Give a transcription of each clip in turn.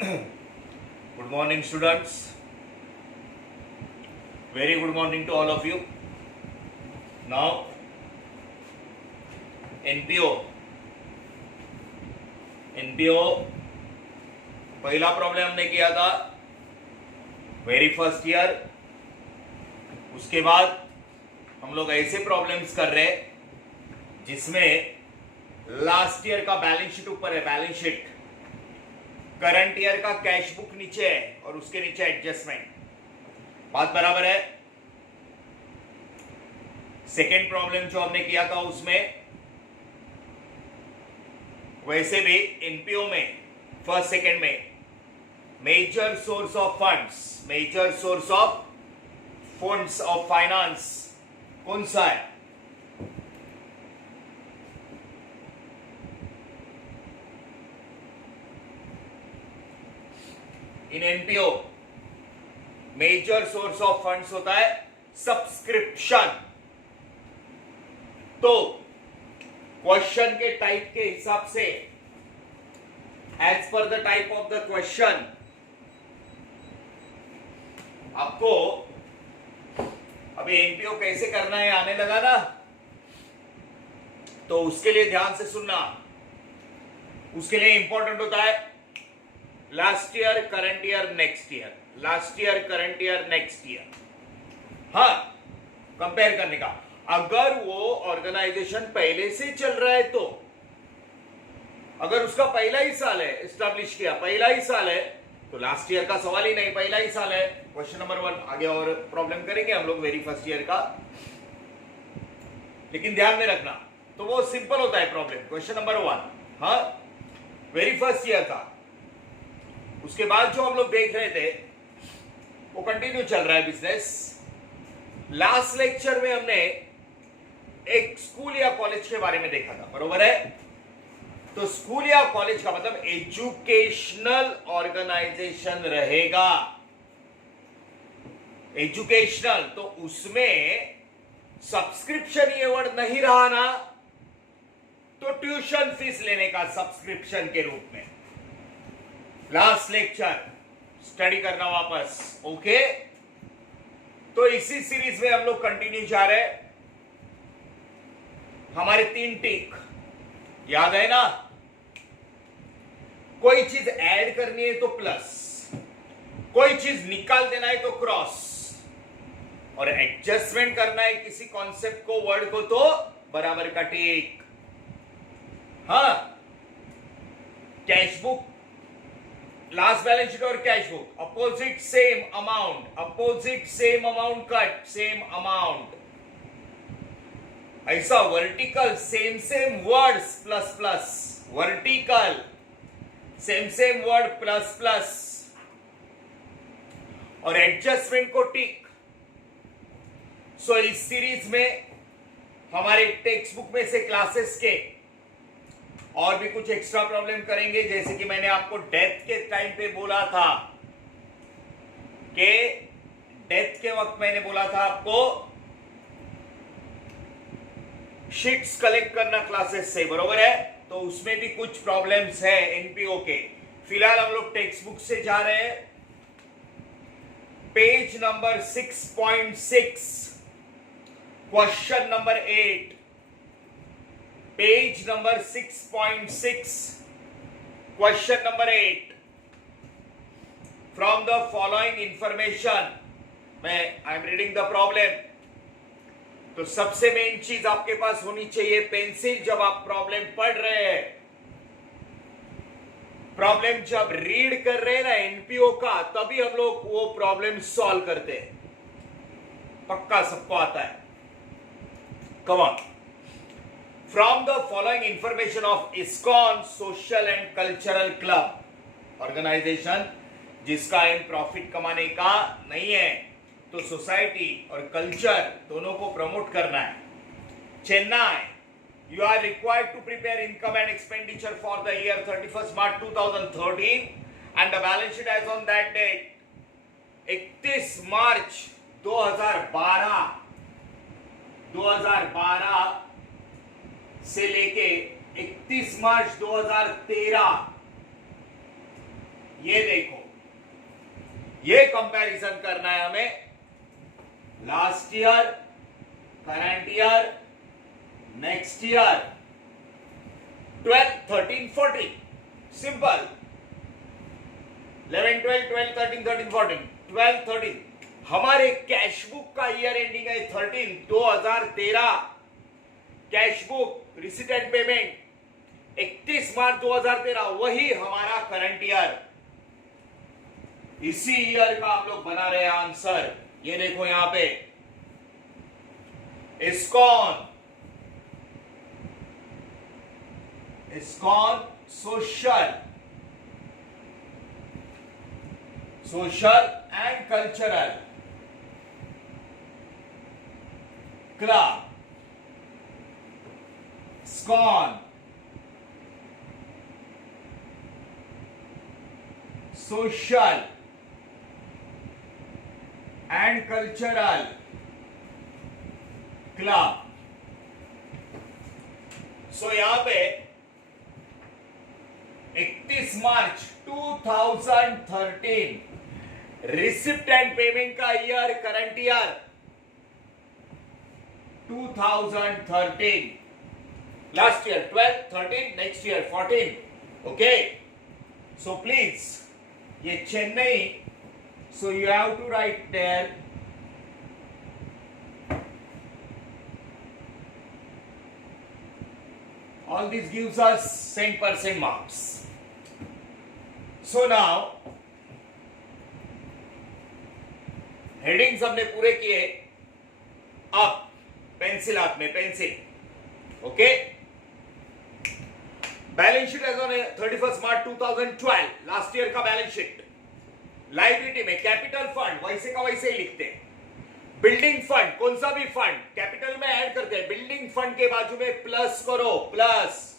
Good morning, students. Very good morning to all of you. Now, NPO पहला problem हमने किया था very first year. उसके बाद हम लोग ऐसे प्रॉब्लम्स कर रहे जिसमें लास्ट ईयर का बैलेंस शीट ऊपर है, बैलेंस शीट, करंट ईयर का कैश बुक नीचे है और उसके नीचे एडजस्टमेंट। बात बराबर है। सेकेंड प्रॉब्लम जो हमने किया था उसमें वैसे भी एनपीओ में फर्स्ट सेकेंड में major source of funds of finance कौन सा है? In NPO major source of funds होता है सब्सक्रिप्शन। तो क्वेश्चन के टाइप के हिसाब से as per the type of the question आपको अभी एनपीओ कैसे करना है आने लगा ना, तो उसके लिए ध्यान से सुनना। उसके लिए इंपॉर्टेंट होता है last year, current year, next year, last year, current year, next year, हाँ, कंपेयर करने का। अगर वो ऑर्गेनाइजेशन पहले से चल रहा है तो अगर उसका पहला ही साल है, एस्टैब्लिश किया पहला ही साल है, तो लास्ट ईयर का सवाल ही नहीं, पहला ही साल है। क्वेश्चन नंबर 1 आगे और प्रॉब्लम करेंगे हम लोग वेरी फर्स्ट ईयर का, लेकिन ध्यान में रखना तो वो सिंपल होता है प्रॉब्लम। क्वेश्चन नंबर 1 हाँ वेरी फर्स्ट ईयर का। उसके बाद जो हम लोग देख रहे थे वो कंटिन्यू चल रहा है बिजनेस। लास्ट लेक्चर में हमने एक स्कूल या कॉलेज के बारे में देखा था, बरोबर है? तो स्कूल या कॉलेज का मतलब एजुकेशनल ऑर्गेनाइजेशन रहेगा, एजुकेशनल। तो उसमें सब्सक्रिप्शन ये वर्ड नहीं रहा ना, तो ट्यूशन फीस लेने का सब्सक्रिप्शन के रूप में। लास्ट लेक्चर स्टडी करना वापस, ओके? तो इसी सीरीज में हम लोग कंटिन्यू जा रहे हैं। हमारे 3 टिक याद है ना? कोई चीज ऐड करनी है तो प्लस, कोई चीज निकाल देना है तो क्रॉस, और एडजस्टमेंट करना है किसी कॉन्सेप्ट को, वर्ड को, तो बराबर का टिक। हाँ, cash book, last balance sheet और cash book, opposite same amount, opposite same amount cut, same amount. ऐसा vertical same words plus plus, vertical same word plus plus, और एडजस्टमेंट को टिक। सो इस सीरीज में हमारे टेक्स्ट बुक में से classes के और भी कुछ एक्स्ट्रा प्रॉब्लम करेंगे। जैसे कि मैंने आपको डेथ के टाइम पे बोला था कि डेथ के वक्त मैंने बोला था आपको शीट्स कलेक्ट करना क्लासेस से, बरोबर है? तो उसमें भी कुछ प्रॉब्लम्स है एनपीओ के। फिलहाल हम लोग टेक्स्ट बुक से जा रहे हैं, page number 6.6, question number 8, page number 6.6, question number 8। From the following information, I am reading the problem. तो सबसे मेन चीज आपके पास होनी चाहिए पेंसिल। जब आप प्रॉब्लम पढ़ रहे हैं, प्रॉब्लम जब रीड कर रहे हैं ना एनपीओ का, तभी हम लोग वो प्रॉब्लम सॉल्व करते हैं। पक्का सबको आता है? Come on. From the following information of ISKCON social and cultural club, organization जिसका एम प्रॉफिट कमाने का नहीं है, तो सोसाइटी और कल्चर दोनों को प्रमोट करना है। Chennai, you are required to prepare income and expenditure for the year 31st March 2013 and the balance sheet as on that date 31 March 2012 से लेके 31 मार्च 2013 ये देखो, ये कंपैरिजन करना है हमें last year, current year, next year, 12, 13, 14, simple. 11, 12, 12, 13, 13, 14, 12, 13। हमारे cash book का ईयर एंडिंग है 13, 2013। Cash book receipt and payment 31 March 2013, वही हमारा करंट ईयर। इसी ईयर का हम लोग बना रहे हैं आंसर। ये देखो यहां पे ISKCON social and cultural club, ISKCON social and cultural club. So यहां पे 31 मार्च 2013 रिसिप्ट एंड पेमेंट का year, current year 2013, last year 12, 13, next year 14। Okay, so please ये Chennai, so you have to write there all this gives us 100% marks. So now headings हमने पूरे किए, अब pencil हाथ में, pencil. Okay, balance sheet as on 31 March 2012, last year का balance sheet. Liability में capital fund वैसे का वैसे ही लिखते हैं। बिल्डिंग फंड, कौन सा भी फंड कैपिटल में ऐड करते हैं, बिल्डिंग फंड के बाजू में प्लस करो, प्लस।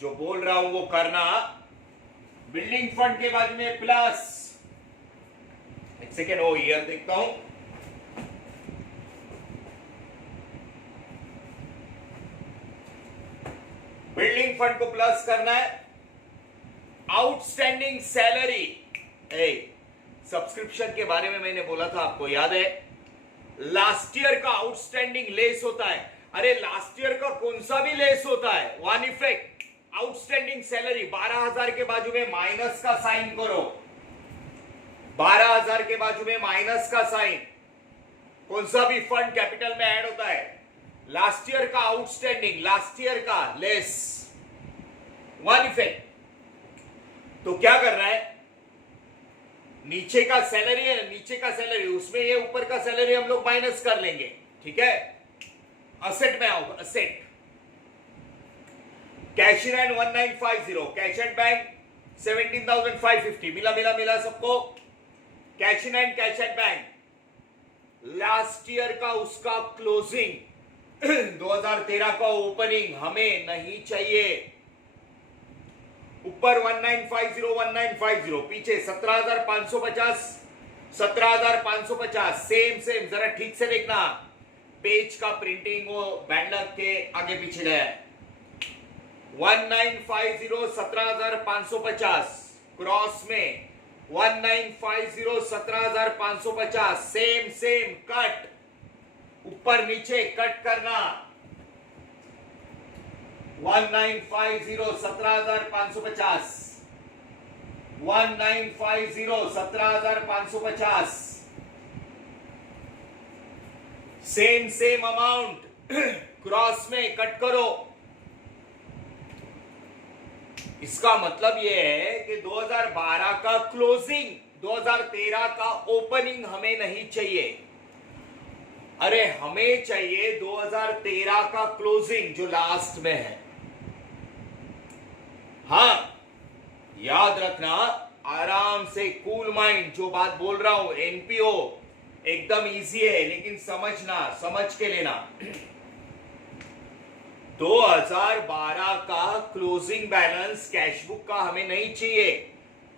जो बोल रहा हूं वो करना, बिल्डिंग फंड के बाजू में प्लस। एक सेकेंड, ओ ईयर देखता हूं। बिल्डिंग फंड को प्लस करना है। आउटस्टैंडिंग सैलरी, सब्सक्रिप्शन के बारे में मैंने बोला था, आपको याद है? लास्ट ईयर का आउटस्टैंडिंग लेस होता है। अरे लास्ट ईयर का कौन सा भी लेस होता है, वन इफेक्ट। आउटस्टैंडिंग सैलरी 12,000 के बाजू में माइनस का साइन करो, 12,000 के बाजू में माइनस का साइन। कौन सा भी फंड कैपिटल में ऐड होता है, लास्ट ईयर का आउटस्टैंडिंग, लास्ट ईयर का लेस, वन इफेक्ट। तो क्या करना है, नीचे का सैलरी है, नीचे का सैलरी, उसमें ये ऊपर का सैलरी हम लोग माइनस कर लेंगे, ठीक है? असेट में आओ, asset. Cash in hand 1950, cash at bank 17,550, मिला सबको। Cash in hand, cash at bank, last year का उसका क्लोजिंग 2013 का ओपनिंग हमें नहीं चाहिए। ऊपर 1950, पीछे 17,550, 17,550, सेम, जरा ठीक से देखना, पेज का प्रिंटिंग वो बैंडर के आगे पीछे गया है। 1950, 17,550, क्रॉस में 1950, 17,550, सेम, कट, ऊपर नीचे कट करना। 1950, 17,550, 1950, 17,550, सेम अमाउंट, क्रॉस में कट करो। इसका मतलब यह है कि 2012 का क्लोजिंग, 2013 का ओपनिंग हमें नहीं चाहिए। अरे हमें चाहिए 2013 का क्लोजिंग जो लास्ट में है। हाँ, याद रखना, आराम से, कूल माइंड, जो बात बोल रहा हूं, एनपीओ एकदम इजी है, लेकिन समझना, समझ के लेना। 2012 का क्लोजिंग बैलेंस कैश बुक का हमें नहीं चाहिए।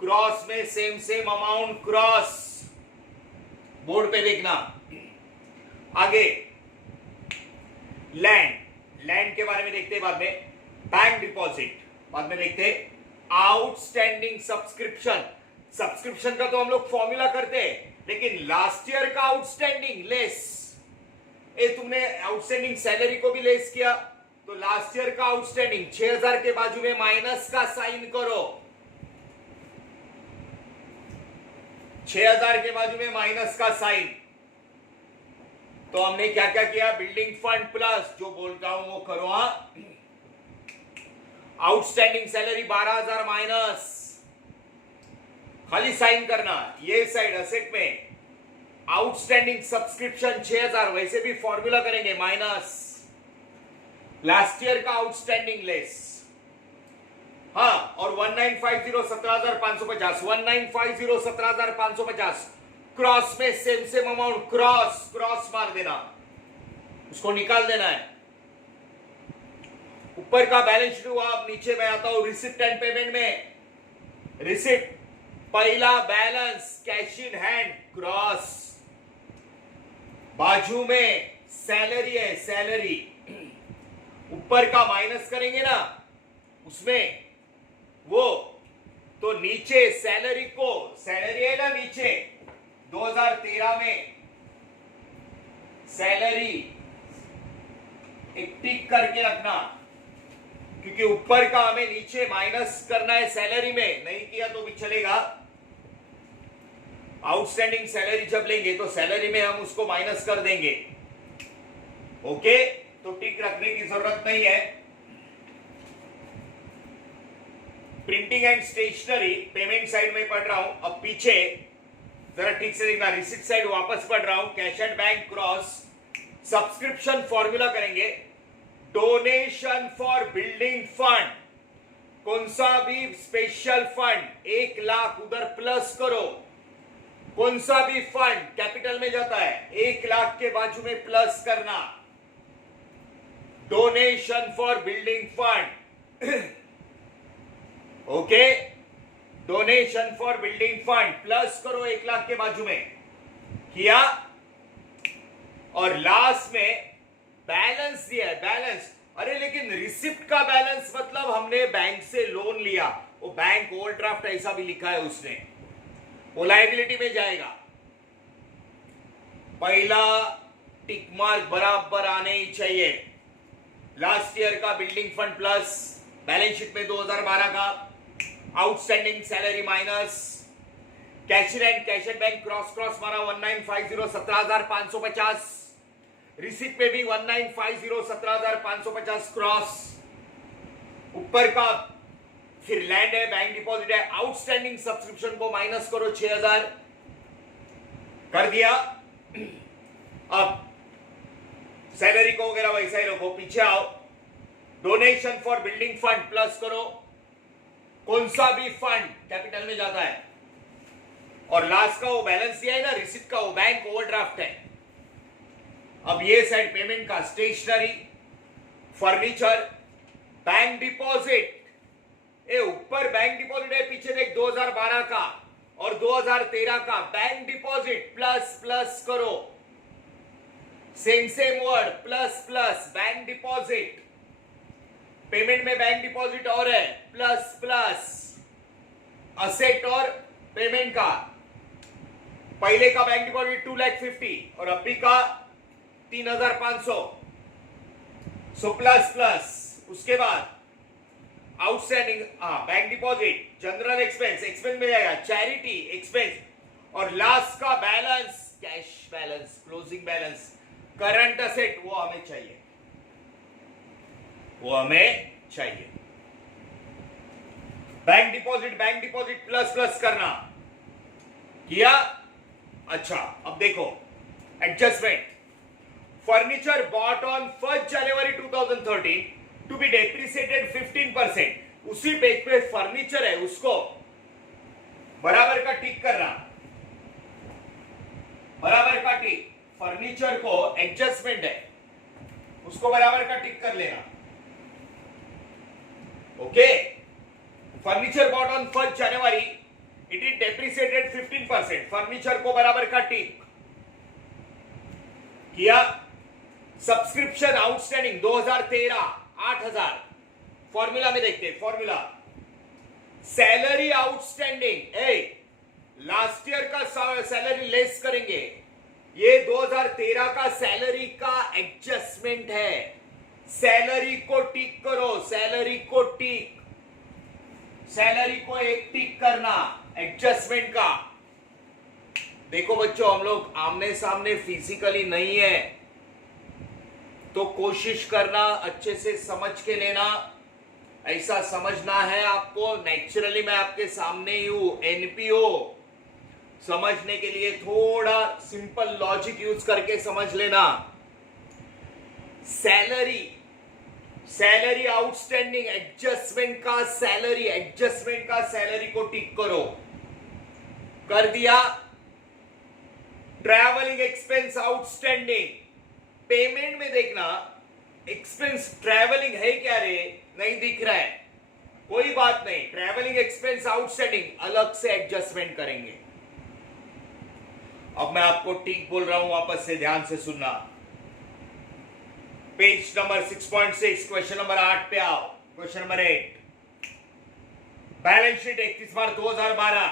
क्रॉस में सेम अमाउंट, क्रॉस, बोर्ड पे देखना। आगे लैंड के बारे में देखते हैं बाद में। बैंक डिपॉजिट बाद में देखते हैं। आउटस्टैंडिंग सब्सक्रिप्शन सब्सक्रिप्शन का तो हम लोग फॉर्मूला करते हैं, लेकिन लास्ट ईयर का आउटस्टैंडिंग लेस, तुमने आउटस्टैंडिंग सैलरी को भी लेस किया, तो लास्ट ईयर का आउटस्टैंडिंग 6000 के बाजू में माइनस का साइन करो, 6000 के बाजू में माइनस का साइन। तो हमने क्या क्या किया, बिल्डिंग फंड प्लस जो बोलता हूं वो करो। आउटस्टैंडिंग सैलरी 12000 माइनस, खाली साइन करना। ये साइड असेट में आउटस्टैंडिंग सब्सक्रिप्शन 6000, वैसे भी फॉर्मूला करेंगे, माइनस लास्ट ईयर का आउटस्टैंडिंग लेस। हाँ, और 1950 17,550, 1950 17,550 क्रॉस में सेम अमाउंट, क्रॉस मार देना, उसको निकाल देना है। ऊपर का बैलेंस शीट हुआ, अब नीचे मैं आता हूं रिसिप्ट एंड पेमेंट में। रिसिप्ट पहला balance cash in hand cross, बाजू में सैलरी है, सैलरी ऊपर का माइनस करेंगे ना उसमें वो, तो नीचे सैलरी को, सैलरी है ना नीचे 2013 में सैलरी एक टिक करके रखना, क्योंकि ऊपर का हमें नीचे माइनस करना है सैलरी में, नहीं किया तो भी चलेगा। आउटस्टैंडिंग सैलरी जब लेंगे तो सैलरी में हम उसको माइनस कर देंगे, ओके, तो टिक रखने की जरूरत नहीं है। Printing and stationery payment side में पढ़ रहा हूं, अब पीछे जरा ठीक से देखना, रिसिप्ट साइड वापस पढ़ रहा हूं, cash and bank cross, subscription formula करेंगे, डोनेशन फॉर बिल्डिंग फंड, कौन सा भी स्पेशल फंड 1 लाख उधर प्लस करो, कौन सा भी फंड कैपिटल में जाता है 1 लाख के बाजू में प्लस करना, donation for building fund, okay, donation for building fund plus करो 1 लाख के बाजू में, किया, और लास्ट में बैलेंस दिया है, बैलेंस। अरे लेकिन रिसिप्ट का बैलेंस मतलब हमने बैंक से लोन लिया, वो बैंक ओवरड्राफ्ट ऐसा भी लिखा है उसने, वो लायबिलिटी में जाएगा। पहला टिक मार्क बराबर आने ही चाहिए, लास्ट ईयर का building fund plus, balance sheet में 2012 का outstanding salary minus, cash and bank cross मारा, 1950 17,550, रिसिप्ट में भी 1950 17,550 क्रॉस, ऊपर का फिर लैंड है, बैंक डिपॉजिट है, आउटस्टैंडिंग सब्सक्रिप्शन को माइनस करो 6000, कर दिया। अब सैलरी को वगैरह वैसा ही रखो, पीछे आओ, donation for building fund plus करो, कौन सा भी फंड कैपिटल में जाता है, और लास्ट का वो बैलेंस दिया है ना रिसिप्ट का, वो बैंक ओवरड्राफ्ट है। अब ये साइड पेमेंट का, स्टेशनरी, फर्नीचर, बैंक डिपॉजिट, ऊपर बैंक डिपॉजिट है, पीछे देख 2012 का और 2013 का, बैंक डिपॉजिट प्लस करो, same word, plus bank deposit, payment में बैंक डिपॉजिट और है, प्लस असेट और पेमेंट का, पहले का बैंक डिपॉजिट 2,50,000 और अभी का 3,500, सो प्लस, उसके बाद outstanding, bank deposit, general expense में जाएगा, चैरिटी एक्सपेंस, और लास्ट का balance, cash balance, closing balance, current asset, वो हमें चाहिए, बैंक डिपॉजिट प्लस करना, किया। अच्छा, अब देखो adjustment, furniture bought on 1 January 2013 to be depreciated 15%, उसी पेज पे फर्नीचर है, उसको बराबर का टिक करना, बराबर का टिक, फर्नीचर को एडजस्टमेंट है उसको बराबर का टिक कर लेना, okay. Furniture bought on 1 January, it is depreciated 15%, furniture को बराबर का टिक किया। सब्सक्रिप्शन आउटस्टैंडिंग 2013 8,000, फॉर्मूला में देखते हैं, formula, salary outstanding last year का सैलरी लेस करेंगे, ये 2013 का सैलरी का एडजस्टमेंट है। सैलरी को टिक करो, सैलरी को टिक, सैलरी को एक टिक करना एडजस्टमेंट का। देखो बच्चों, हम लोग आमने सामने फिजिकली नहीं है, तो कोशिश करना अच्छे से समझ के लेना। ऐसा समझना है आपको, नेचुरली मैं आपके सामने ही हूं। एनपीओ समझने के लिए थोड़ा सिंपल लॉजिक यूज करके समझ लेना। सैलरी, सैलरी आउटस्टैंडिंग, एडजस्टमेंट का सैलरी, एडजस्टमेंट का सैलरी को टिक करो। कर दिया। ट्रैवलिंग एक्सपेंस आउटस्टैंडिंग, पेमेंट में देखना एक्सपेंस ट्रैवलिंग है क्या रे, नहीं दिख रहा है, कोई बात नहीं, ट्रैवलिंग एक्सपेंस आउटस्टैंडिंग अलग से एडजस्टमेंट करेंगे। अब मैं आपको टिक बोल रहा हूं, वापस से ध्यान से सुनना। पेज नंबर 6.6, क्वेश्चन नंबर 8 पे आओ। Question number 8, balance sheet 31 March 2012,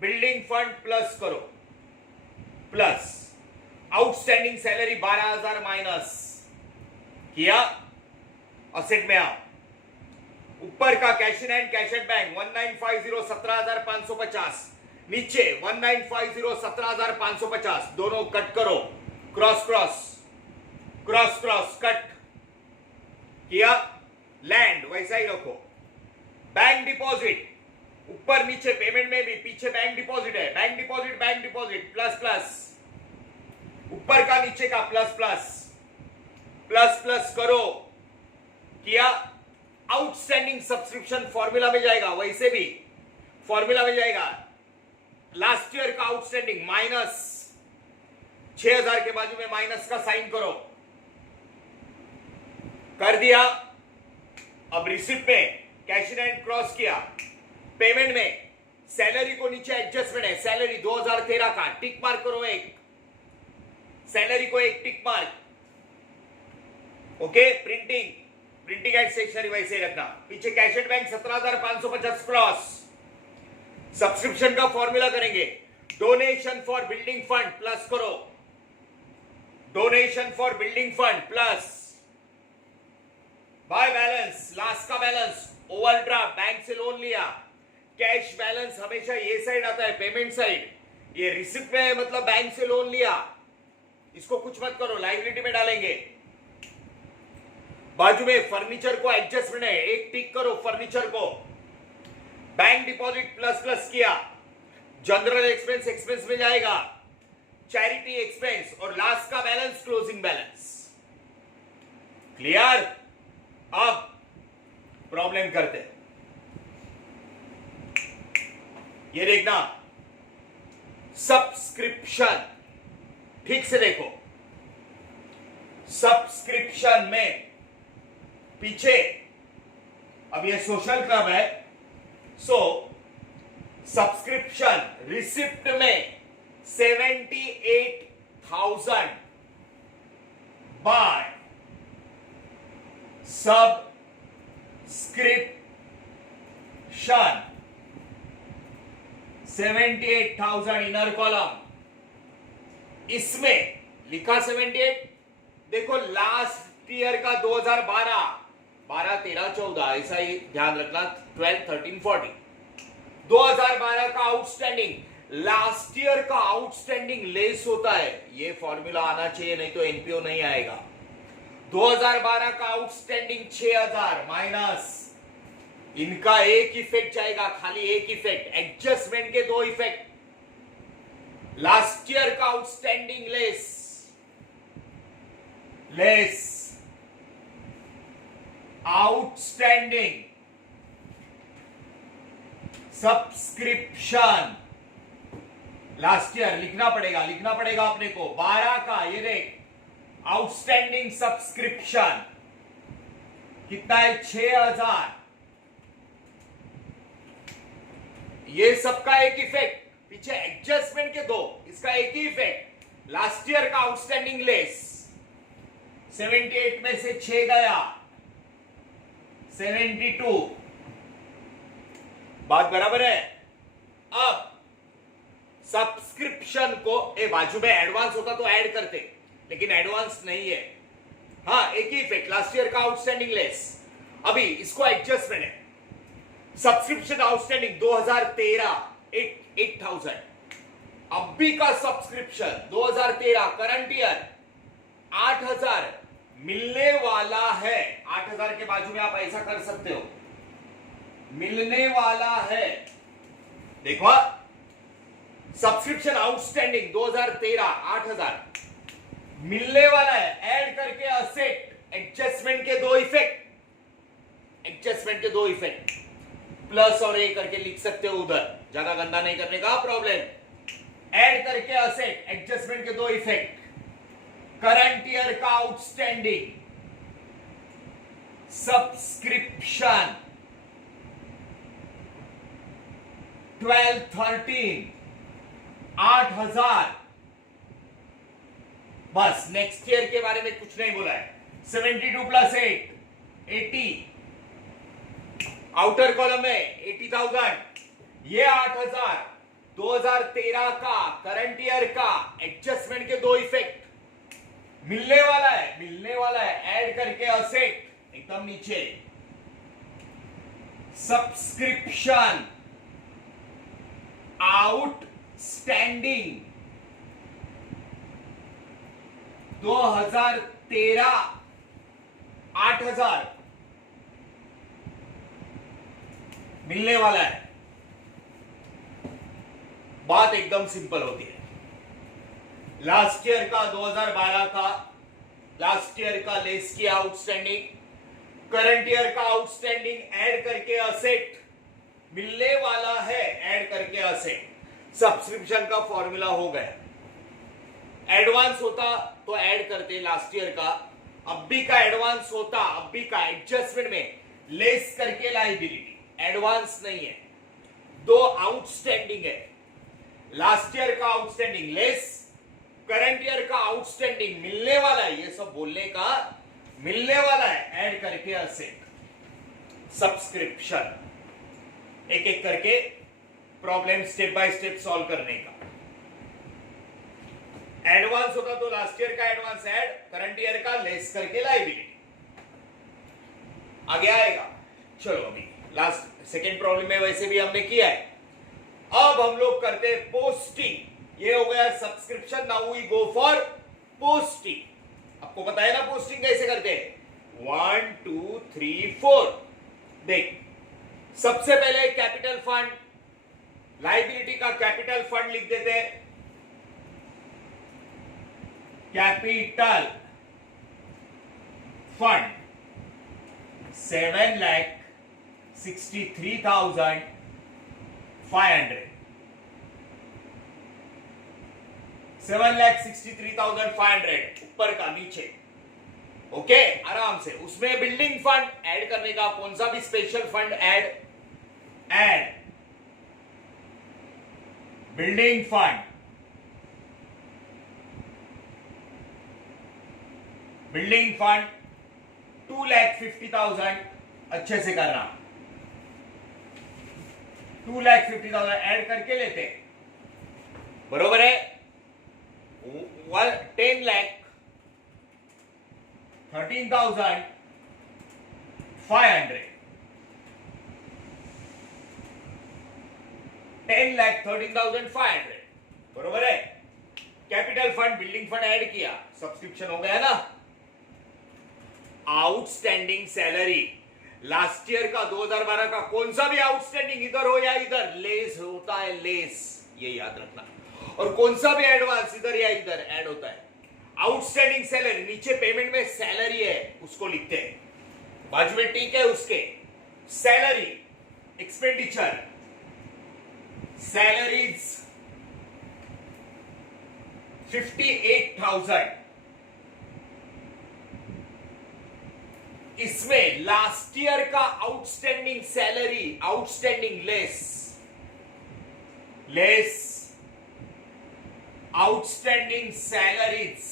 building fund plus करो, प्लस आउटस्टैंडिंग सैलरी 12,000 माइनस किया, असेट में आओ। ऊपर का cash in hand, cash at bank 1950 17,550, नीचे 1950 17,550, दोनों कट करो, cross cross cross cross cut किया। लैंड वैसा ही रखो। बैंक डिपॉजिट ऊपर नीचे पेमेंट में भी, पीछे बैंक डिपॉजिट है, बैंक डिपॉजिट प्लस प्लस, ऊपर का नीचे का प्लस प्लस प्लस प्लस करो, किया। आउटस्टैंडिंग सब्सक्रिप्शन फॉर्मूला में जाएगा, वैसे भी फॉर्मूला में जाएगा। लास्ट ईयर का आउटस्टैंडिंग माइनस 6,000 के बाजू में माइनस का साइन करो, कर दिया। अब रिसिप्ट में कैश इन हैंड क्रॉस किया, पेमेंट में सैलरी को नीचे एडजस्टमेंट है, सैलरी 2013 का टिक मार्क करो, एक सैलरी को एक tick mark, okay. Printing and stationery वैसे रखना, पीछे cash at bank 17,550 cross, subscription का फॉर्मूला करेंगे। Donation for building fund plus करो, donation for building fund plus by balance, last का बैलेंस, ओवरड्राफ्ट बैंक से लोन लिया, कैश बैलेंस हमेशा ये साइड आता है, पेमेंट साइड, ये रिसिप्ट में है, मतलब बैंक से लोन लिया, इसको कुछ मत करो, लायबिलिटी में डालेंगे। बाजू में फर्नीचर को एडजस्टमेंट है, एक टिक करो फर्नीचर को। बैंक डिपॉजिट प्लस प्लस किया, जनरल एक्सपेंस एक्सपेंस में जाएगा, चैरिटी एक्सपेंस, और लास्ट का बैलेंस क्लोजिंग बैलेंस। क्लियर? अब प्रॉब्लम करते हैं। ये देखना, सब्सक्रिप्शन, ठीक से देखो, सब्सक्रिप्शन में पीछे, अब ये सोशल क्लब है, सो सब्सक्रिप्शन रिसिप्ट में 78,000 बाय सब्सक्रिप्शन, 78,000 इनर कॉलम, इसमें लिखा 78। देखो लास्ट ईयर का 2012, 12, 13, 14 ऐसा ही ध्यान रखना, 12, 13, 14, 2012 का आउटस्टैंडिंग, लास्ट ईयर का आउटस्टैंडिंग लेस होता है, ये फॉर्मूला आना चाहिए, नहीं तो एनपीओ नहीं आएगा। 2012 का आउटस्टैंडिंग 6,000 माइनस, इनका एक इफेक्ट जाएगा, खाली एक इफेक्ट, एडजस्टमेंट के दो इफेक्ट। लास्ट ईयर का outstanding less outstanding subscription, last year लिखना पड़ेगा अपने को, 12 का, ये देख आउटस्टैंडिंग सब्सक्रिप्शन कितना है, 6,000। ये सबका एक इफेक्ट, पीछे एडजस्टमेंट के दो, इसका एक ही इफेक्ट। लास्ट ईयर का आउटस्टैंडिंग लेस 78 में से 6 गया, 72, बात बराबर है। अब सब्सक्रिप्शन को बाजू में एडवांस होता तो ऐड करते, लेकिन एडवांस नहीं है। हाँ, एक ही इफेक्ट, लास्ट ईयर का आउटस्टैंडिंग लेस। अभी इसको एडजस्टमेंट है। सब्सक्रिप्शन आउटस्टैंडिंग 2013 8,000, अभी का सब्सक्रिप्शन 2013 करंट ईयर 8,000 मिलने वाला है। 8,000 के बाजू में आप ऐसा कर सकते हो, मिलने वाला है। देखो, सब्सक्रिप्शन आउटस्टैंडिंग 2013 8,000 मिलने वाला है। ऐड करके असेट एडजस्टमेंट के दो इफेक्ट, प्लस और ए करके लिख सकते हो उधर, ज्यादा गंदा नहीं करने का प्रॉब्लम। ऐड करके असेट एडजस्टमेंट के दो इफेक्ट, करंट ईयर का आउटस्टैंडिंग सब्सक्रिप्शन 12-13 8,000, बस नेक्स्ट ईयर के बारे में कुछ नहीं बोला है। 72 + 8 80, आउटर कॉलम में 80,000, ये 8,000 2013 का करंट ईयर का एडजस्टमेंट के दो इफेक्ट मिलने वाला है। ऐड करके असेट एकदम नीचे, सब्सक्रिप्शन आउटस्टैंडिंग 2013 8,000 मिलने वाला है। बात एकदम सिंपल होती है। लास्ट ईयर का 2012 का लास्ट ईयर का लेस किया आउटस्टैंडिंग, करंट ईयर का आउटस्टैंडिंग ऐड करके असेट मिलने वाला है। ऐड करके असेट, सब्सक्रिप्शन का फॉर्मूला हो गया। एडवांस होता तो ऐड करते लास्ट ईयर का, अभी का एडवांस होता, अभी का एडजस्टमेंट में लेस करके लायबिलिटी, एडवांस नहीं है। दो आउटस्टैंडिंग है, लास्ट ईयर का आउटस्टैंडिंग लेस, करंट ईयर का आउटस्टैंडिंग मिलने वाला है। ये सब बोलने का मिलने वाला है। ऐड करके असेट, सब्सक्रिप्शन, एक एक करके problem step by step solve करने का। एडवांस होता तो लास्ट ईयर का एडवांस ऐड, करंट ईयर का लेस करके लायबिलिटी आगे आएगा। चलो, अभी लास्ट सेकेंड प्रॉब्लम में वैसे भी हमने किया है। अब हम लोग करते हैं पोस्टिंग। ये हो गया subscription, now we go for posting. आपको पता है ना पोस्टिंग कैसे करते हैं, 1 2 3 4। देख, सबसे पहले कैपिटल फंड, लायबिलिटी का कैपिटल फंड लिख देते हैं। कैपिटल फंड 7,63,500, 7,63,500 ऊपर का नीचे। ओके, आराम से। उसमें बिल्डिंग फंड ऐड करने का, कौन सा भी special fund add building fund, building fund 2,50,000, अच्छे से करना। 2,50,000 ऐड करके लेते, बरोबर है। 10,13,500, 10,13,500, बरोबर है। Capital fund, building fund add किया, सब्सक्रिप्शन हो गया ना। आउटस्टैंडिंग सैलरी, लास्ट ईयर का 2012 का कौन सा भी आउटस्टैंडिंग इधर हो या इधर, लेस होता है, लेस, ये याद रखना। और कौन सा भी एडवांस इधर या इधर ऐड होता है। आउटस्टैंडिंग सैलरी, नीचे पेमेंट में सैलरी है उसको लिखते हैं, बाजू में टिक है उसके। Salary, expenditure, salaries 58,000। इसमें लास्ट ईयर का outstanding salary, outstanding less outstanding salaries,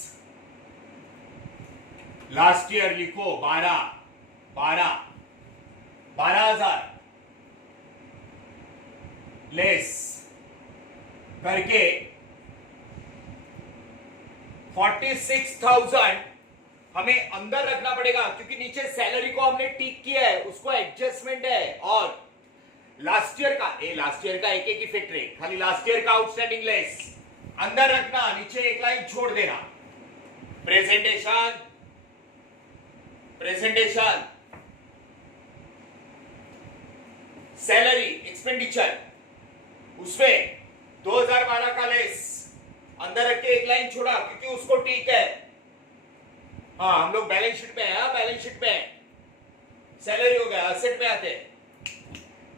last year लिखो 12,000 लेस करके 46,000 हमें अंदर रखना पड़ेगा, क्योंकि नीचे सैलरी को हमने टिक किया है, उसको एडजस्टमेंट है। और लास्ट ईयर का एक एक इफेक्ट रहे, खाली लास्ट ईयर का आउटस्टैंडिंग लेस अंदर रखना, नीचे एक लाइन छोड़ देना। प्रेजेंटेशन सैलरी एक्सपेंडिचर, उसमें 2012 का लेस अंदर रख के एक लाइन छोड़ा, क्योंकि उसको ठीक है। हाँ, हम लोग बैलेंस शीट में है, बैलेंस शीट में सैलरी हो गया, असेट में आते।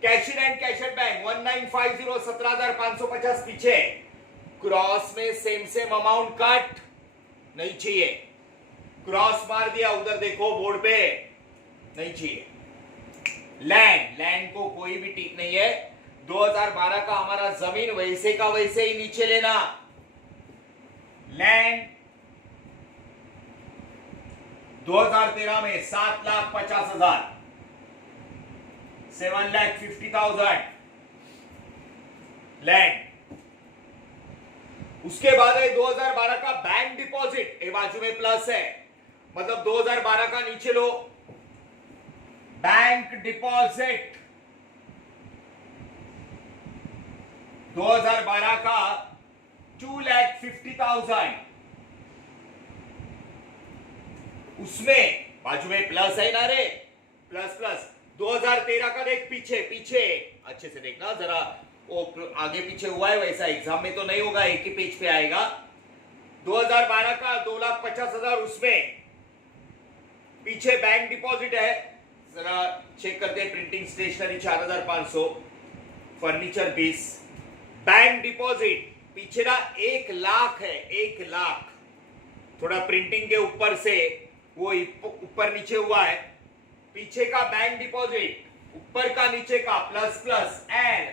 Cash in and cash at bank 1950 17,550 पीछे, क्रॉस में सेम अमाउंट कट नहीं चाहिए, क्रॉस मार दिया, उधर देखो बोर्ड पे, नहीं चाहिए। लैंड को कोई भी टिक नहीं है। 2012 का हमारा जमीन वैसे का वैसे ही नीचे लेना। लैंड 2013 में 7,50,000, 7,50,000 लैंड। उसके बाद है 2012 का बैंक डिपॉजिट, ये बाजू में प्लस है, मतलब 2012 का नीचे लो, बैंक डिपॉजिट 2012 का 2,50,000, उसमें बाजू में प्लस है ना रे, प्लस। 2013 का देख, पीछे अच्छे से देखना जरा, वो आगे पीछे हुआ है, वैसा एग्जाम में तो नहीं होगा, एक ही पेज पे आएगा। 2012 का 2,50,000, उसमें पीछे बैंक डिपॉजिट है, जरा चेक करते हैं। Printing stationery 4,500, furniture 20, bank deposit पीछे ना 1,00,000 है, 1,00,000, थोड़ा प्रिंटिंग के ऊपर से वो ऊपर नीचे हुआ है। पीछे का बैंक डिपॉजिट, ऊपर का नीचे का प्लस एड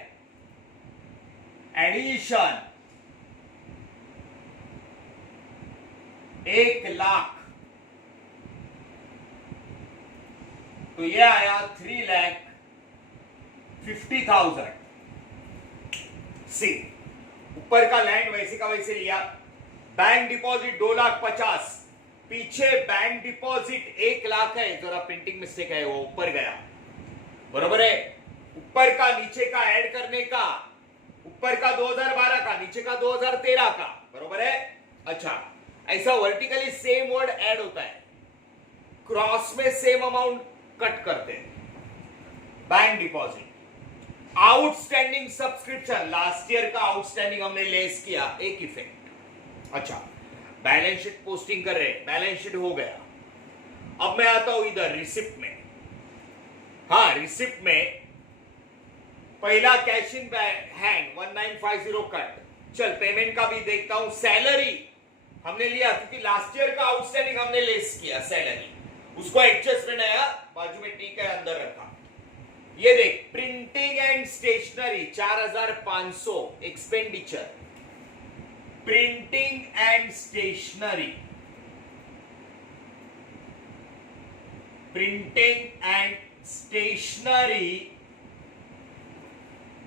एडिशन 1,00,000, तो ये आया 3,50,000। सी, ऊपर का लैंड वैसे का वैसे लिया। बैंक डिपॉजिट 2,50,000, पीछे बैंक डिपॉजिट 1,00,000 है, जरा प्रिंटिंग मिस्टेक है, वो ऊपर गया, बरोबर है। ऊपर का नीचे का ऐड करने का, ऊपर का 2012 का, नीचे का 2013 का, बरोबर है। अच्छा, ऐसा वर्टिकली सेम वर्ड ऐड होता है, क्रॉस में सेम अमाउंट कट करते हैं। Bank deposit, outstanding subscription, last year का आउटस्टैंडिंग हमने लेस किया, एक इफेक्ट। अच्छा, बैलेंस शीट पोस्टिंग कर रहे, बैलेंस शीट हो गया। अब मैं आता हूं इधर रिसिप्ट में। हाँ, रिसिप्ट में पहला कैश इन हैंड 1950 कट। चल, पेमेंट का भी देखता हूं। सैलरी हमने लिया, क्योंकि लास्ट ईयर का आउटस्टैंडिंग हमने लेस किया, सैलरी, उसको एडजस्टमेंट आया, बाजू में टिक है, अंदर रखा। ये देख, printing and stationery 4,500 expenditure, printing and stationery,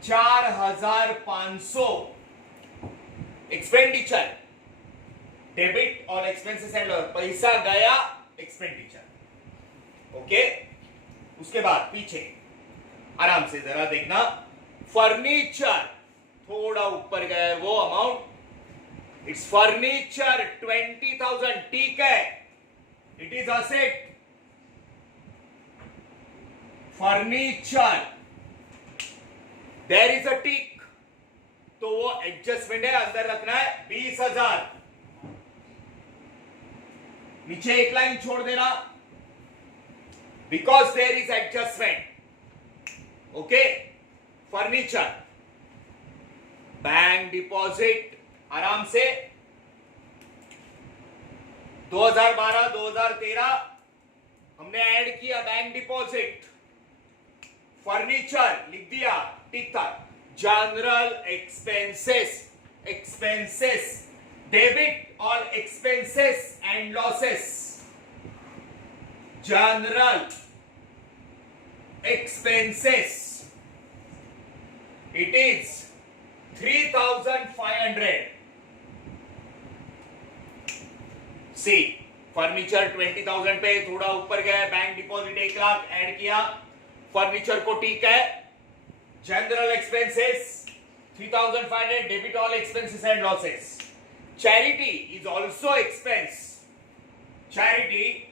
4,500 expenditure, debit all expenses and पैसा गया, एक्सपेंडिचर, ओके। उसके बाद पीछे आराम से जरा देखना, फर्नीचर थोड़ा ऊपर गया है वो अमाउंट, इट्स फर्नीचर 20,000, ठीक है, it is asset. Furniture there is a tick, तो वो एडजस्टमेंट है, अंदर रखना है 20,000, नीचे एक लाइन छोड़ देना, because there is adjustment, okay. Furniture, bank deposit आराम से 2012 2013 हमने ऐड किया बैंक डिपॉजिट, फर्नीचर लिख दिया, ठीक था। General expenses debit all expenses and losses, general expenses, it is 3,500. See furniture 20,000 पे थोड़ा ऊपर गया, बैंक डिपॉजिट 1 लाख ऐड किया, फर्नीचर को ठीक है। General expenses 3,500, debit all expenses and losses. Charity is also expense. Charity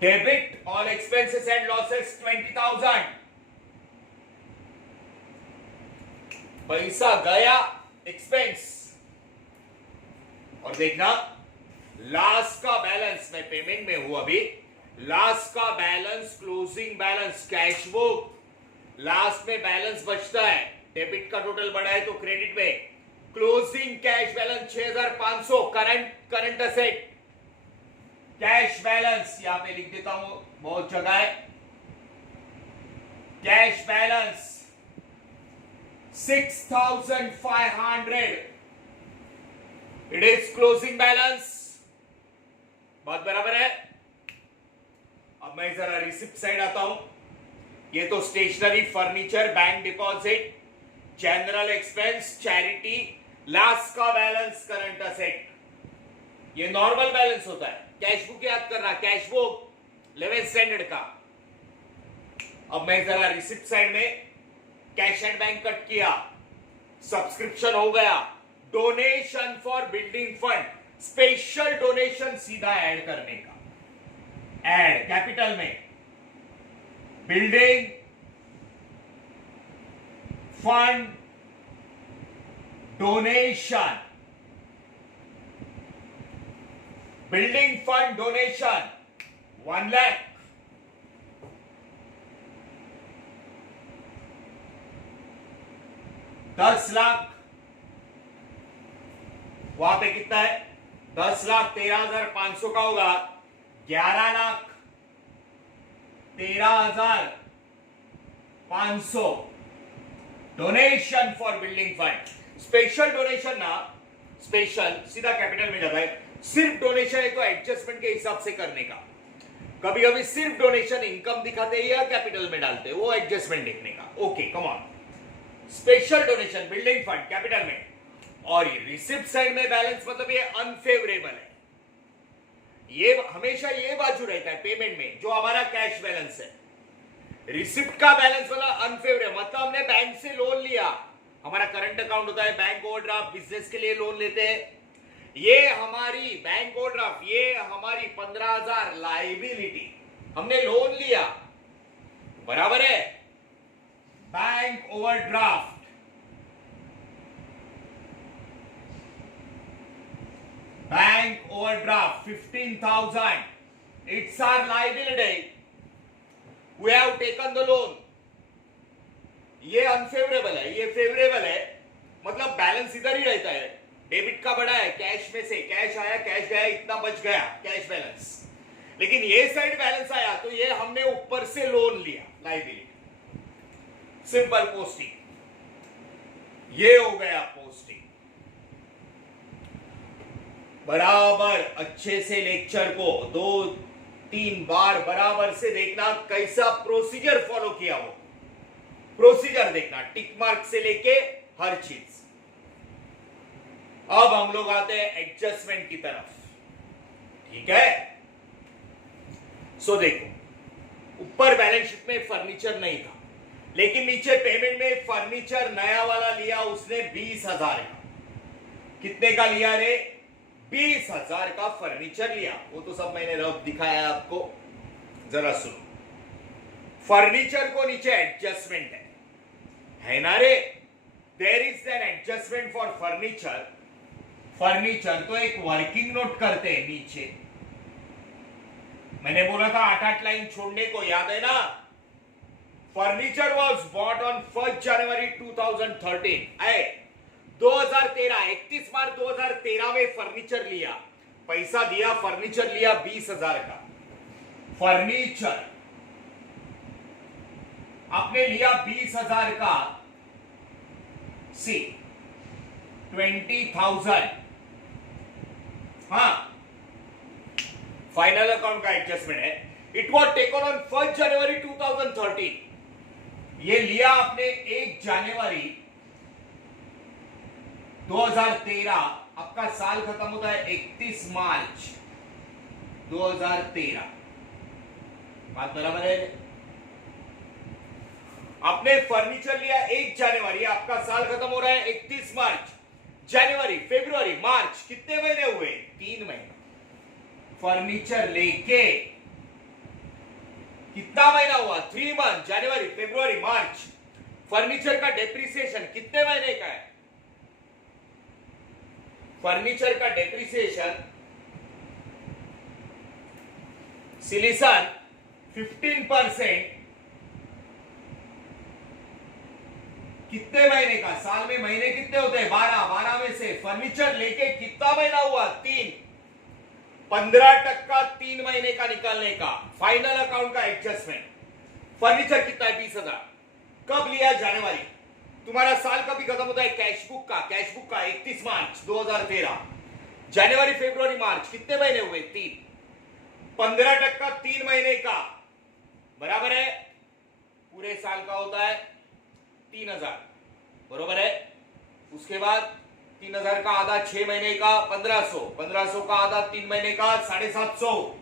debit all expenses and losses 20,000। पैसा गया एक्सपेंस। और देखना लास्ट का बैलेंस, मैं पेमेंट में हूं अभी, लास्ट का balance, closing balance, cash book, last में बैलेंस बचता है, डेबिट का टोटल बढ़ा है तो क्रेडिट में closing cash balance 6,500। Current asset cash balance यहां पे लिख देता हूं, बहुत जगह है। Cash balance 6,500, it is closing balance. बात बराबर है। अब मैं जरा रिसिप्ट साइड आता हूं। ये तो stationery, furniture, bank deposit, general expense, charity, last का बैलेंस, करंट असेट, ये नॉर्मल बैलेंस होता है। कैश बुक याद करना, कैश बुक 11th स्टैंडर्ड का। अब मैं जरा रिसिप्ट साइड में कैश एंड बैंक कट किया, सब्सक्रिप्शन हो गया, donation for building fund, special donation सीधा ऐड करने का, ऐड कैपिटल में, building fund donation, building fund donation 1 lakh, $10 lakh. वहां पे कितना है? 10 लाख 13,500 का होगा, 11 lakh 13,500 donation for building fund. Special donation ना, स्पेशल सीधा कैपिटल में जाता है। सिर्फ डोनेशन है तो एडजस्टमेंट के हिसाब से करने का। कभी कभी सिर्फ डोनेशन इनकम दिखाते हैं या कैपिटल में डालते हैं, वो एडजस्टमेंट देखने का। Okay come on. Special donation building fund capital में, और रिसिप्ट साइड में बैलेंस मतलब ये अनफेवरेबल है। ये हमेशा ये बाजू रहता है पेमेंट में जो हमारा कैश बैलेंस है। रिसिप्ट का बैलेंस वाला अनफेवरेबल मतलब हमने बैंक से लोन लिया, हमारा करंट अकाउंट होता है, बैंक ओवरड्राफ्ट, बिजनेस के लिए लोन लेते हैं, ये हमारी बैंक ओवरड्राफ्ट, ये हमारी 15,000 लायबिलिटी, हमने लोन लिया, बराबर है। Bank overdraft bank overdraft 15,000, it's our liability, we have taken the loan। ये अनफेवरेबल है, ये फेवरेबल है, मतलब बैलेंस इधर ही रहता है। डेबिट का बढ़ा है, कैश में से कैश आया, कैश गया, इतना बच गया कैश बैलेंस। लेकिन ये साइड बैलेंस आया तो ये हमने ऊपर से लोन लिया, लायबिलिटी। सिंपल पोस्टिंग, ये हो गया पोस्टिंग। बराबर अच्छे से लेक्चर को 2-3 बार बराबर से देखना, कैसा प्रोसीजर फॉलो किया हो, प्रोसीजर देखना, टिक मार्क से लेके हर चीज। अब हम लोग आते हैं एडजस्टमेंट की तरफ, ठीक है। सो देखो, ऊपर बैलेंस शीट में फर्नीचर नहीं था, लेकिन नीचे पेमेंट में फर्नीचर नया वाला लिया उसने 20,000 का। कितने का लिया रे? 20,000 का फर्नीचर लिया। वो तो सब मैंने रफ दिखाया आपको, जरा सुनो। फर्नीचर को नीचे एडजस्टमेंट है ना रे? There is an adjustment for furniture. Furniture तो एक वर्किंग नोट करते हैं नीचे। मैंने बोला था 8-8 लाइन छोड़ने को, याद है ना? Furniture was bought on 1 January 2013। 2013 31 March 2013 में फर्नीचर लिया, पैसा दिया, फर्नीचर लिया 20,000 का। फर्नीचर आपने लिया 20,000 का, सी 20,000। हाँ, फाइनल अकाउंट का एडजस्टमेंट है। It was taken on 1 January 2013। ये लिया आपने 1 जनवरी 2013, आपका साल खत्म होता है 31 मार्च 2013। बात बराबर है? आपने फर्नीचर लिया 1 जनवरी, आपका साल खत्म हो रहा है 31 मार्च। जनवरी, फरवरी, मार्च, कितने महीने हुए? 3 महीने। फर्नीचर लेके कितना महीना हुआ? 3 मंथ। जनवरी, फरवरी, मार्च। फर्नीचर का डेप्रिसिएशन कितने महीने का है? फर्नीचर का डेप्रिसिएशन सिलिसन 15% कितने महीने का? साल में महीने कितने होते हैं? 12। 12 में से फर्नीचर लेके कितना महीना हुआ? 3। 15% 3 महीने का निकालने का फाइनल अकाउंट का एडजस्टमेंट। फर्नीचर कितना है? 20,000। कब लिया? जनवरी। तुम्हारा साल कभी खत्म होता है? कैशबुक का 31 मार्च 2013। जनवरी, फरवरी, मार्च, कितने महीने हुए? 3। 15% 3 महीने का बराबर है पूरे साल का होता है 3,000। बरोबर है? उसके बाद 3,000 का आधा 6 महीने का 1,500। 1,500 का आधा 3 महीने का 750।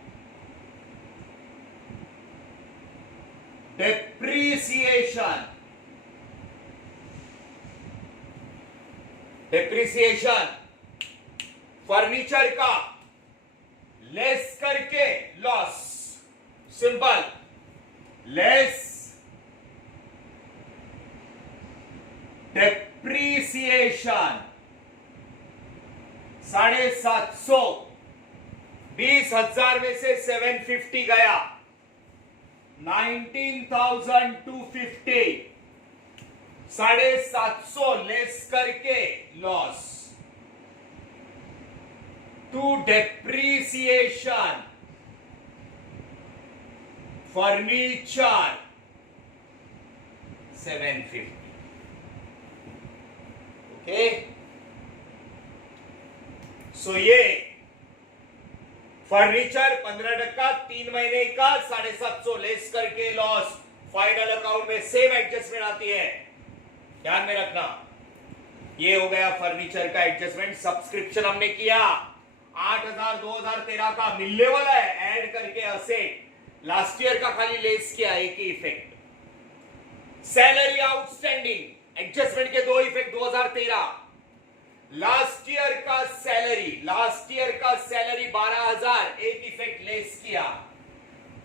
डेप्रीसिएशन फर्नीचर का लेस करके लॉस। सिंपल। Less depreciation 750। 20,000 में से 750 गया, 19,250। 750 लेस करके loss to depreciation furniture 750। Okay, so ये फर्नीचर 15% 3 महीने का 750 लेस करके लॉस फाइनल अकाउंट में सेम एडजस्टमेंट आती है। ध्यान में रखना, ये हो गया फर्नीचर का एडजस्टमेंट। सब्सक्रिप्शन हमने किया 8,000 2013 का मिलने वाला है, ऐड करके असेट लास्ट ईयर का खाली लेस किया, एक ही इफेक्ट। सैलरी आउटस्टैंडिंग एडजस्टमेंट के 2 इफेक्ट 2013। लास्ट ईयर का सैलरी 12,000, एक इफेक्ट लेस किया।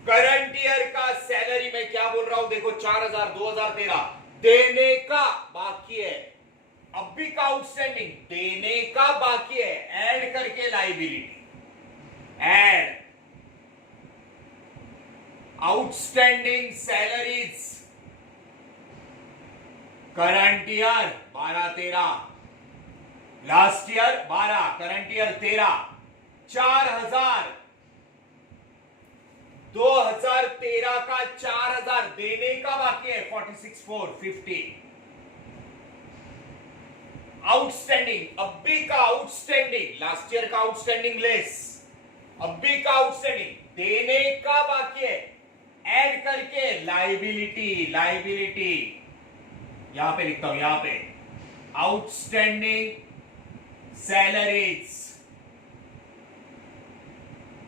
करंट ईयर का सैलरी मैं क्या बोल रहा हूं देखो, 4,000 2013 देने का बाकी है, अब भी का आउटस्टैंडिंग देने का बाकी है, ऐड करके liability. Add outstanding salaries current year 12-13, last year 12, current year 13, 4,000 2013 का 4,000 देने का बाकी है, 46,450। आउटस्टैंडिंग अभी का आउटस्टैंडिंग, लास्ट ईयर का आउटस्टैंडिंग लेस, अभी का आउटस्टैंडिंग देने का बाकी है, ऐड करके लाइबिलिटी यहां पे लिखता हूं, यहां पे आउटस्टैंडिंग सैलरीज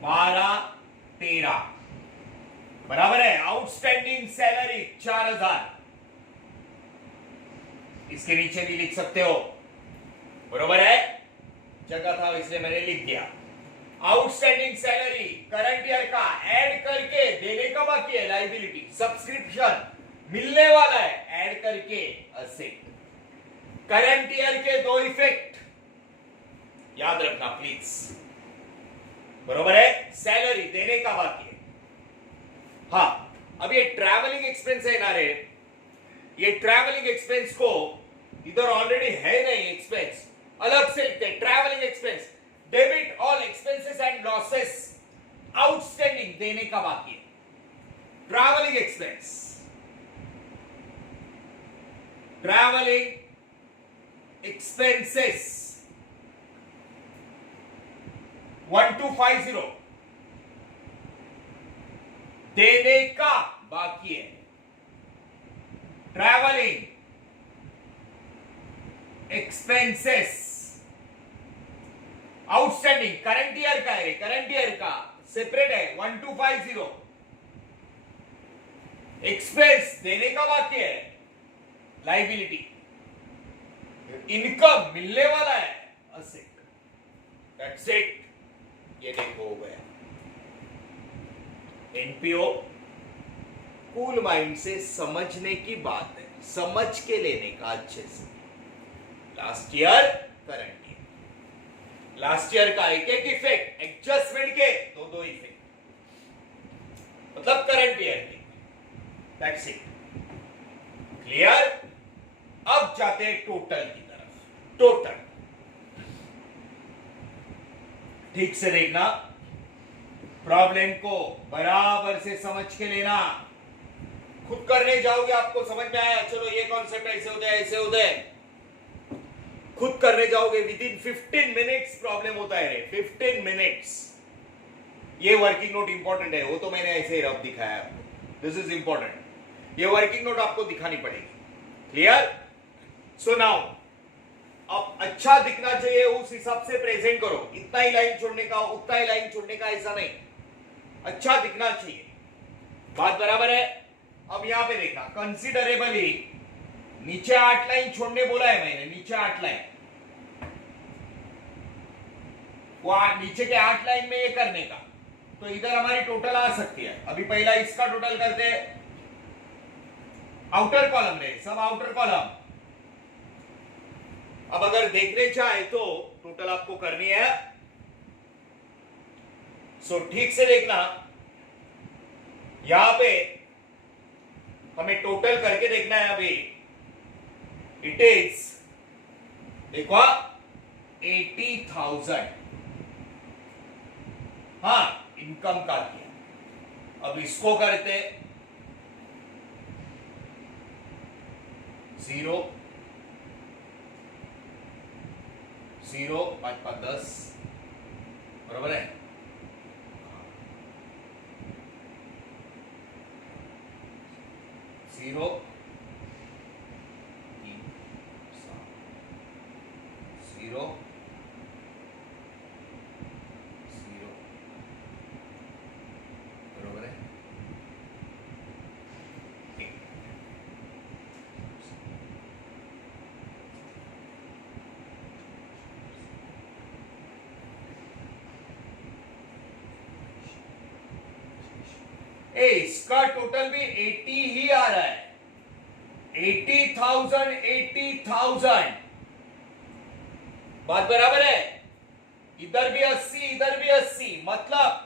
12-13 बराबर है आउटस्टैंडिंग सैलरी 4,000। इसके नीचे भी लिख सकते हो, बराबर है, जगह था इसलिए मैंने लिख दिया। आउटस्टैंडिंग सैलरी करंट ईयर का ऐड करके देने का बाकी है, लाइबिलिटी। सब्सक्रिप्शन मिलने वाला है, ऐड करके असेट। करंट ईयर के 2 इफेक्ट याद रखना प्लीज, बरोबर है। सैलरी देने का बाकी है। हाँ, अब ये ट्रैवलिंग एक्सपेंस है ना रे, ये ट्रैवलिंग एक्सपेंस को इधर ऑलरेडी है नहीं, एक्सपेंस अलग से लिखते हैं। Travelling expense debit all expenses and losses, outstanding देने का बाकी है। ट्रैवलिंग एक्सपेंस, ट्रैवलिंग एक्सपेंसेस 1250 देने का बाकी है, travelling expenses, outstanding current year का है, करंट ईयर का सेपरेट है 1250, एक्सपेंस देने का बाकी है, लाइबिलिटी, इनकम मिलने वाला है, असेट, दैट्स इट। ये देखो हो गया। एनपीओ कूल माइंड से समझने की बात है, समझ के लेने का अच्छे से। Last year, current year, last year का एक एक इफेक्ट, एडजस्टमेंट के दो दो इफेक्ट, मतलब करंट ईयर के, दैट्स इट। क्लियर? अब जाते हैं टोटल की तरफ। टोटल ठीक से देखना, प्रॉब्लम को बराबर से समझ के लेना। खुद करने जाओगे आपको समझ में आया, चलो ये कॉन्सेप्ट ऐसे होता है, ऐसे होता है, खुद करने जाओगे विद इन 15 मिनट्स प्रॉब्लम होता है रे, 15 मिनट्स। ये वर्किंग नोट इंपॉर्टेंट है, वो तो मैंने ऐसे ही रफ दिखाया आपको, दिस इज इंपॉर्टेंट। ये वर्किंग नोट आपको दिखानी पड़ेगी। क्लियर? सो नाउ अब अच्छा दिखना चाहिए, उस हिसाब से प्रेजेंट करो। इतना ही लाइन छोड़ने का, उतना ही लाइन छोड़ने का, ऐसा नहीं, अच्छा दिखना चाहिए। बात बराबर है? अब यहां पे देखना, कंसिडरेबली नीचे 8 लाइन छोड़ने बोला है मैंने, नीचे 8 लाइन, वो नीचे के 8 लाइन में ये करने का, तो इधर हमारी टोटल आ सकती है। अभी पहला इसका टोटल करते हैं, आउटर कॉलम रे, सब आउटर कॉलम। अब अगर देखने चाहे तो टोटल आपको करनी है, सो ठीक से देखना, यहां पे हमें टोटल करके देखना है। अभी इट इज, देखो 80,000, हाँ इनकम का दिया। अब इसको करते 0 0 5 5 10, बराबर है। जीरो 3 7 0 0, बराबर है। इसका टोटल भी 80 ही आ रहा है, 80,000 80,000, बात बराबर है। इधर भी 80, इधर भी 80, मतलब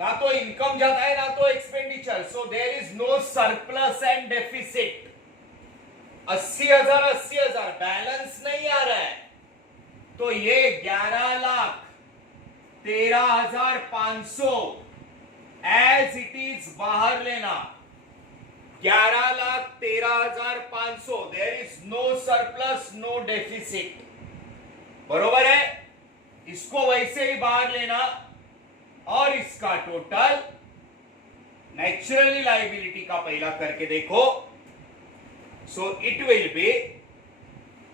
ना तो इनकम जाता है ना तो expenditure, so there is no surplus and deficit. 80,000 80,000 balance नहीं आ रहा है, तो ये 11,13,500 एज इट इज बाहर लेना। 11,13,500, there is no surplus no deficit, बरोबर है। इसको वैसे ही बाहर लेना, और इसका टोटल नेचुरली लाइबिलिटी का पहला करके देखो, सो इट विल बी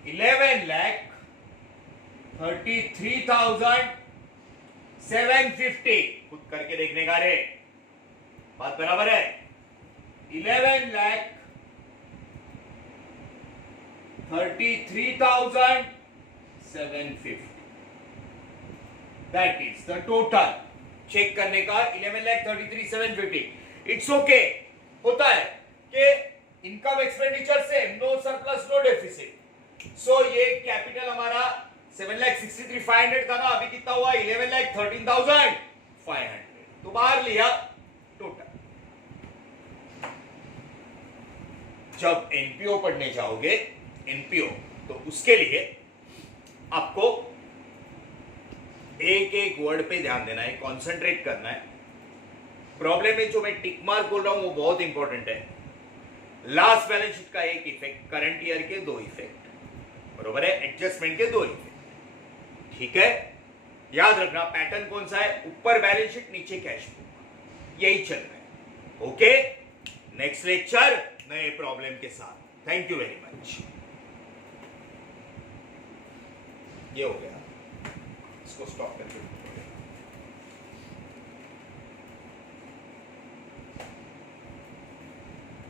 11,33,750, खुद करके देखने का रे, बात बराबर है। 11,33,750, that is the total. Check करने का 11,33,750। इट्स ओके, होता है कि इनकम एक्सपेंडिचर से no surplus no deficit. So ये कैपिटल हमारा 7,63,500 था ना, अभी कितना हुआ 11,13,500, तो बाहर लिया टोटल। जब एनपीओ पढ़ने जाओगे, एनपीओ, तो उसके लिए आपको एक एक वर्ड पे ध्यान देना है, कॉन्सेंट्रेट करना है। प्रॉब्लम में जो मैं टिक मार्क बोल रहा हूं वो बहुत इंपॉर्टेंट है। लास्ट बैलेंस शीट का एक इफेक्ट, करंट ईयर के 2 इफेक्ट, बरोबर है, एडजस्टमेंट के 2 इफेक्ट, ठीक है। याद रखना पैटर्न कौन सा है, ऊपर बैलेंस शीट नीचे कैश बुक, यही चल रहा है। ओके, नेक्स्ट लेक्चर नए प्रॉब्लम के साथ। Thank you very much. ये हो गया, इसको स्टॉप करके